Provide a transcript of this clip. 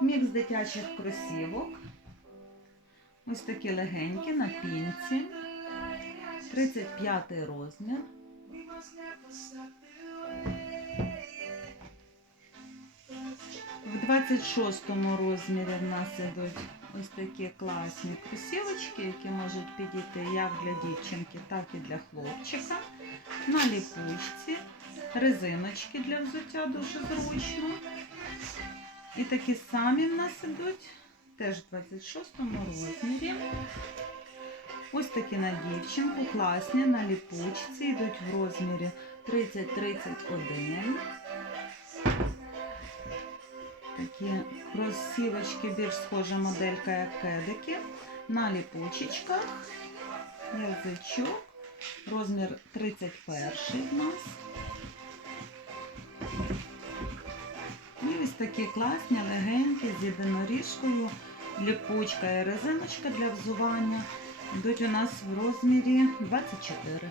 Мікс дитячих кросівок. Ось такі легенькі на пінці. 35 розмір. В 26 розмірі в нас ідуть ось такі класні кросівочки, які можуть підійти як для дівчинки, так і для хлопчика. На ліпучці, резиночки для взуття дуже зручно. І такі самі в нас ідуть теж в 26 розмірі. Ось такі на дівчинку, класні на ліпучці, йдуть в розмірі 30-31. Такі кросівочки, більш схожа моделька, як кедики. На ліпучечках. Язичок. Розмір 31 в нас. Такі класні, легенькі, з єдиноріжкою, ліпучка і резиночка для взування. Йдуть у нас в розмірі 24.